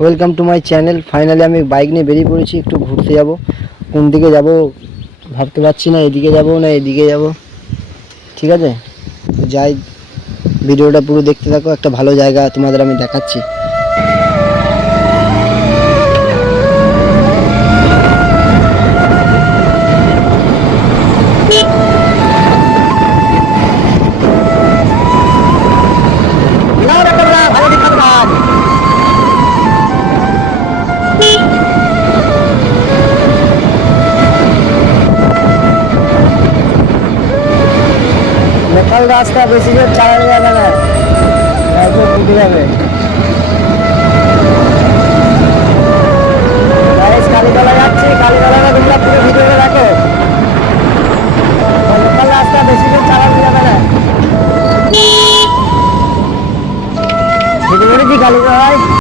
Welcome to my channel. Finally আমি bike নিয়ে বেরিয়ে পড়েছি, একটু ঘুরতে যাব। কোন দিকে যাব ভাবতে পারছি না, এদিকে যাব না এদিকে যাব। ঠিক আছে, তো যাই, ভিডিওটা পুরো দেখতে থাকো। একটা ভালো জায়গা তোমাদের আমি দেখাচ্ছি। লোকাল রাস্তা বেশি জোর চালানো যাবে না, ফুটে যাবে।